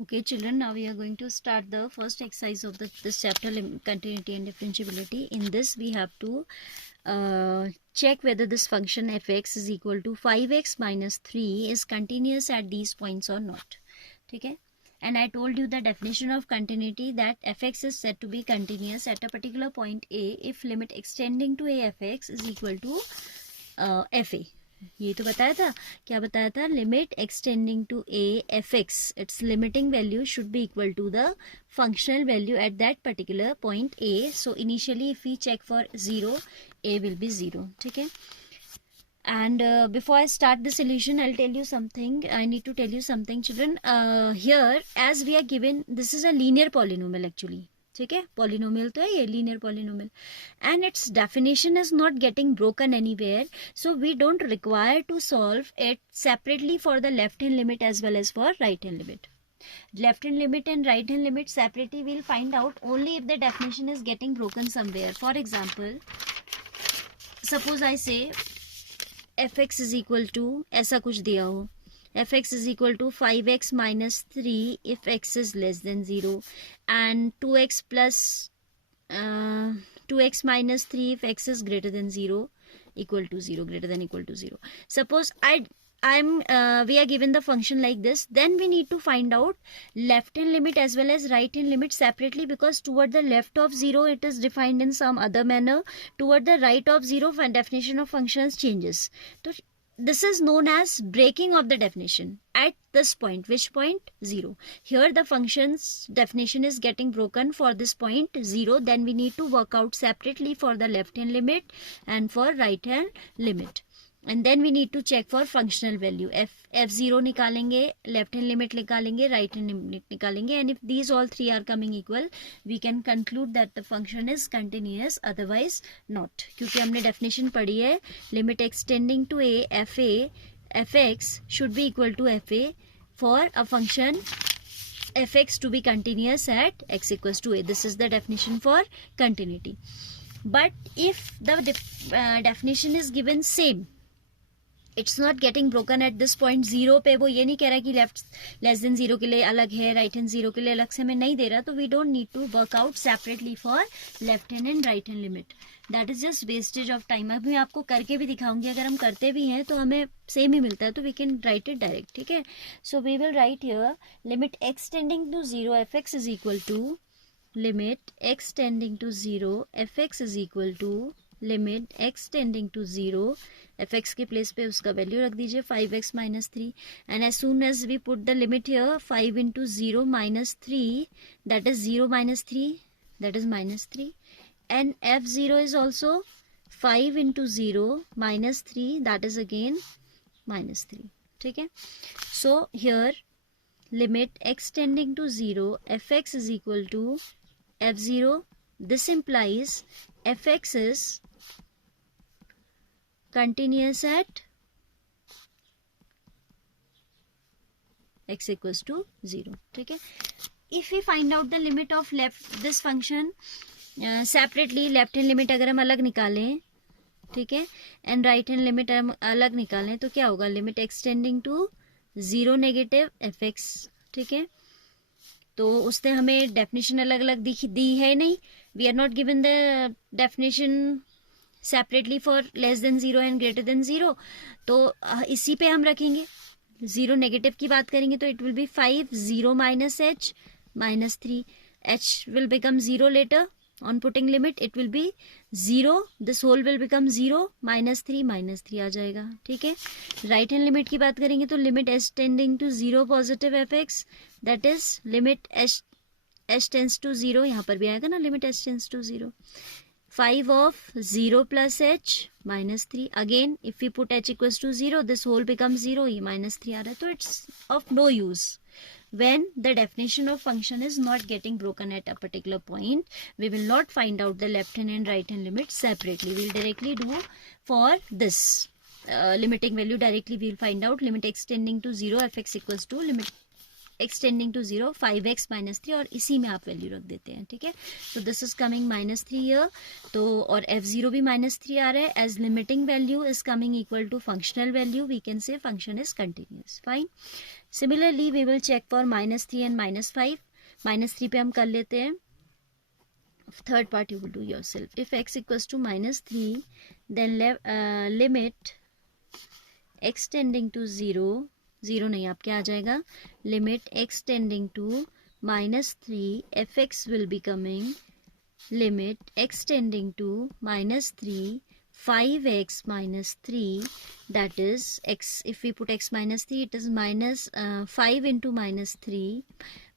Okay, children, now we are going to start the first exercise of this chapter, continuity and differentiability. In this, we have to check whether this function fx is equal to 5x minus 3 is continuous at these points or not. Okay? And I told you the definition of continuity, that fx is said to be continuous at a particular point a if limit extending to a fx is equal to fa. ये तो बताया था. क्या बताया था? Limit x tending to a f x, it's limiting value should be equal to the functional value at that particular point a. So initially if we check for 0, a will be 0. ठीक है? And before I start the solution, I'll tell you something. I need to tell you something, children. Here, as we are given, this is a linear polynomial actually. ठीक है? Polynomial तो है ये, linear polynomial, and its definition is not getting broken anywhere, so we don't require to solve it separately for the left hand limit as well as for right hand limit. Left hand limit and right hand limit separately we'll find out only if the definition is getting broken somewhere. For example, suppose I say fx is equal to, ऐसा कुछ दिया हो, fx is equal to 5x minus 3 if x is less than 0 and 2x plus 2x minus 3 if x is greater than 0 equal to 0, greater than equal to 0. Suppose we are given the function like this, then we need to find out left hand limit as well as right hand limit separately, because toward the left of 0 it is defined in some other manner, toward the right of 0 definition of functions changes. So this is known as breaking of the definition at this point. Which point? 0. Here the function's definition is getting broken for this point 0. Then we need to work out separately for the left hand limit and for right hand limit. And then we need to check for functional value. f0 निकालेंगे, left hand limit निकालेंगे, right hand limit निकालेंगे, and if these all three are coming equal, we can conclude that the function is continuous, otherwise not. क्योंकि हमने definition पढ़ी है, limit extending to a fx should be equal to fa for a function fx to be continuous at x equals to a. This is the definition for continuity. But if the definition is given same, it's not getting broken at this point 0 पे, वो ये नहीं कह रहा कि left less than 0 के लिए अलग है, राइट हैंड 0 के लिए अलग से हमें नहीं दे रहा, तो we don't need to work out separately for left hand and right hand limit. That is just wastage of time. अभी मैं आपको करके भी दिखाऊंगी, अगर हम करते भी हैं तो हमें सेम ही मिलता है, तो we can write it direct. ठीक है? So we will write here limit x tending to 0 f x is equal to limit x tending to 0 f x is equal to limit x tending to 0 f x के place पे उसका value रख दीजिए 5x minus 3, and as soon as we put the limit here 5 into 0 minus 3, that is 0 minus 3, that is minus 3, and f0 is also 5 into 0 minus 3, that is again minus 3. ठीक है? So here limit x tending to 0 f x is equal to f0. This implies fx is continuous at x equals to 0. ठीक है? If we find out the limit of this function separately, left hand limit अगर हम अलग निकालें, ठीक है, and right hand limit हम अलग निकालें, तो क्या होगा? Limit x tending to 0 negative fx. ठीक है? तो उसने हमें डेफिनेशन अलग अलग दी है नहीं. We are not given the definition separately for less than 0 and greater than 0, तो इसी पे हम रखेंगे. 0 नेगेटिव की बात करेंगे तो it will be 5 0 minus h minus 3. h will become 0 later on putting limit, it will be 0, this whole will become 0, minus 3 आ जाएगा. ठीक है? right hand limit की बात करेंगे तो limit h tending to 0 positive fx, that is limit h tends to 0, यहाँ पर भी आएगा ना limit h tends to 0. 5 of 0 plus h minus 3, again if we put h equals to 0, this whole becomes 0, ये minus 3 आ रहा है, तो it's of no use. When the definition of function is not getting broken at a particular point, we will not find out the left hand and right hand limit separately. We will directly do for this limiting value directly. We will find out limit extending to 0 fx equals to limit extending to 0 5x minus 3 और इसी में आप value रख देते हैं. ठीक है, तो दिस इज कमिंग -3 ईयर. तो और f0 भी -3 आ रहा है. As limiting value is coming equal to functional value, we can say function is continuous. Fine. Similarly we will check for -3 and -5. -3 पे हम कर लेते हैं. Third part you will do yourself. If x equals to -3, then limit x tending to 0 नहीं, आप क्या आ जाएगा, limit x tending to -3 fx will be coming limit x tending to -3 5x minus 3, that is x, if we put x minus 3 it is minus 5 into -3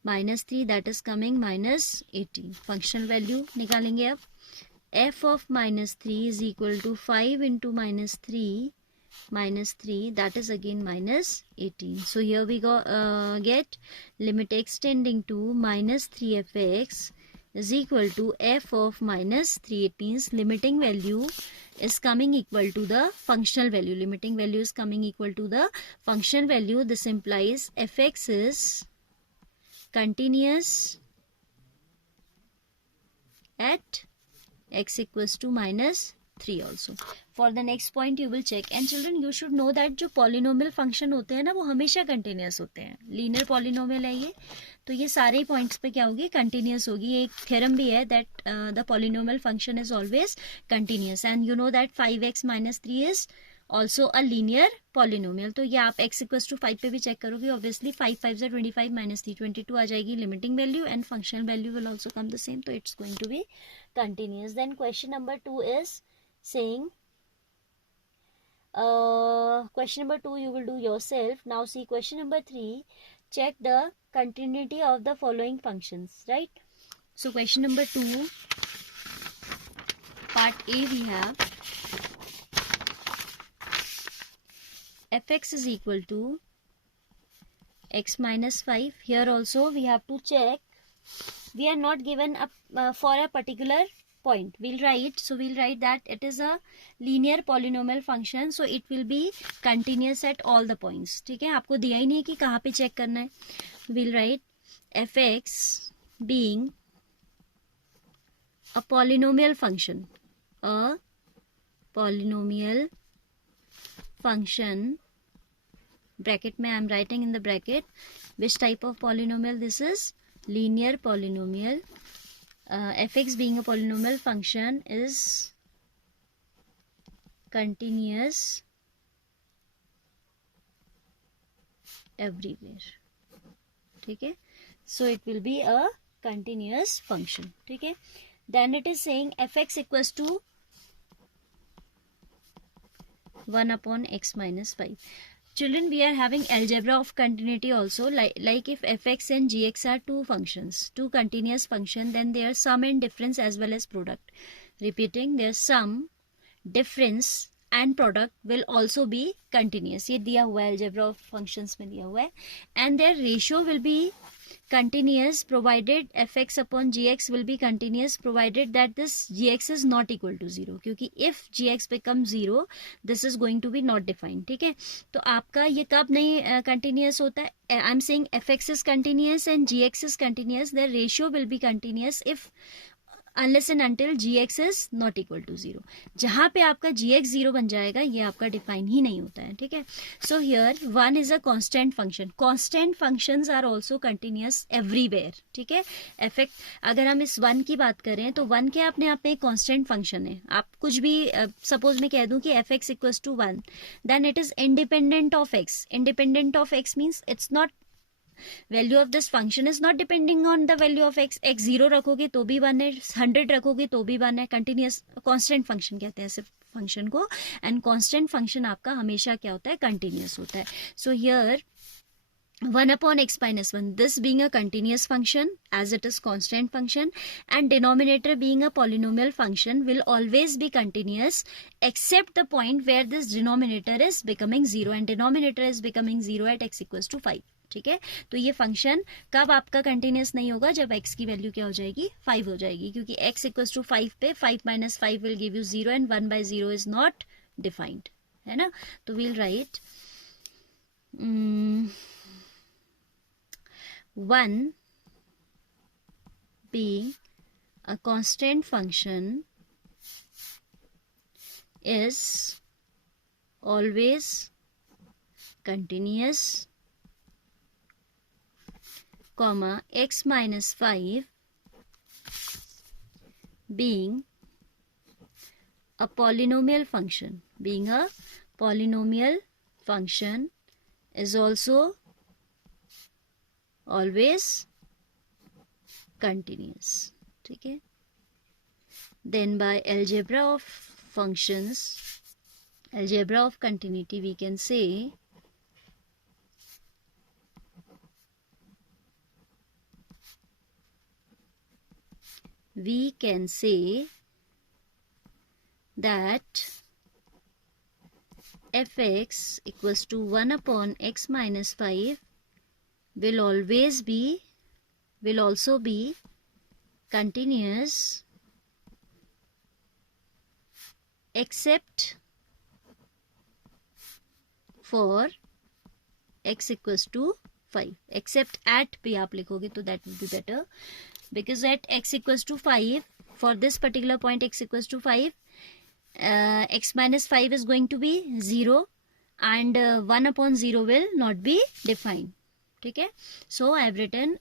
-3, that is coming -18. Functional value निकालेंगे. अब f of -3 is equal to 5 into -3 that is again -18. So here we go get limit x tending to -3 fx is equal to f of -3. It means limiting value is coming equal to the functional value. Limiting value is coming equal to the functional value. This implies fx is continuous at x equals to -3 also. For the next point you will check, and children you should know that जो polynomial function होते हैं ना वो हमेशा continuous होते हैं. Linear polynomial है ये, तो ये सारे पॉइंट्स पे क्या होगी, कंटिन्यूस होगी. एक थ्योरम भी है that the polynomial function is always continuous, and you know that 5x minus 3 is also a linear polynomial. तो ये आप x इक्वल्स टू 5 पे भी चेक करोगे. ऑब्वियसली 5 5 से 25 माइनस 3 22 आ जाएगी limiting value, and functional value will also come the same, तो it's going to be continuous. Then question number 2 is saying, question number 2 you will do yourself. Now see question number 3, check the continuity of the following functions, right? So question number 2, part A, we have fx is equal to x minus 5. Here also we have to check, we are not given for a particular point. We'll write that it is a linear polynomial function, so it will be continuous at all the points. ठीक है, आपको दिया ही नहीं है कि कहाँ पे check करना है. We'll write fx being a polynomial function, bracket में I am writing in the bracket which type of polynomial this is, linear polynomial. Fx being a polynomial function is continuous everywhere. ठीक है, so it will be a continuous function. ठीक है, then it is saying fx equals to 1 upon x minus 5. Children, we are having algebra of continuity also, like if fx and gx are two functions, two continuous function, then their sum and difference as well as product. Repeating, their sum, difference and product will also be continuous. ये दिया हुआ है algebra of functions में दिया हुआ है, and their ratio will be continuous provided fx upon gx will be continuous provided that this gx is not equal to 0, क्योंकि if gx becomes 0 this is going to be not defined. ठीक है, तो आपका ये कब नहीं continuous होता है, I am saying fx is continuous and gx is continuous, their ratio will be continuous if unless and until gx is not equal to 0. जहाँ पे आपका gx 0 बन जाएगा ये आपका डिफाइन ही नहीं होता है. ठीक है, so here 1 is a constant function. Constant functions are also continuous everywhere. ठीक है, इफेक्ट अगर हम इस 1 की बात करें तो 1 के अपने आप में एक कांस्टेंट फंक्शन है. आप कुछ भी सपोज मैं कह दूं कि fx equals to 1, then it is independent of x. Independent of x means it's not, value of this function is not depending on the value of x. x 0 रखोगे तो भी 1 है, 100 रखोगे तो भी 1 है. कंटिन्यूअस कांस्टेंट फंक्शन कहते हैं सिर्फ फंक्शन को, एंड कांस्टेंट फंक्शन आपका हमेशा क्या होता है, कंटिन्यूअस होता है. So here 1 upon x minus 1, this being a continuous function as it is constant function, and denominator being a polynomial function will always be continuous except the point where this denominator is becoming 0, and denominator is becoming 0 at x equals to 5. ठीक है, तो ये function कब आपका continuous नहीं होगा, जब x की वैल्यू क्या हो जाएगी, 5 हो जाएगी, क्योंकि x इक्वल्स टू 5 पे 5 minus 5 will give you 0 and 1 by 0 is not defined, है ना. तो we'll write 1 being a constant function is always continuous, comma, x minus 5 being a polynomial function, is also always continuous. ठीक है. Then by algebra of continuity, we can say that fx equals to 1 upon x minus 5 will also be continuous except for x equals to 5. Except at भी आप लिखोगे तो that would be better, because at x equals to 5, for this particular point x equals to 5, x minus 5 is going to be 0 and 1 upon 0 will not be defined. ठीक है. So I have written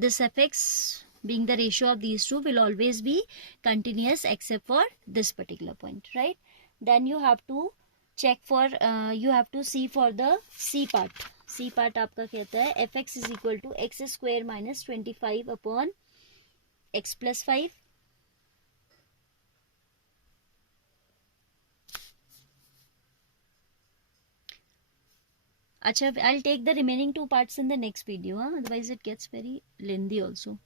this fx being the ratio of these two will always be continuous except for this particular point, right? Then you have to check for you have to see for the c part. c part आपका कहता है fx is equal to x square minus 25 upon x plus 5. Acha, I'll take the remaining two parts in the next video, otherwise it gets very lengthy also.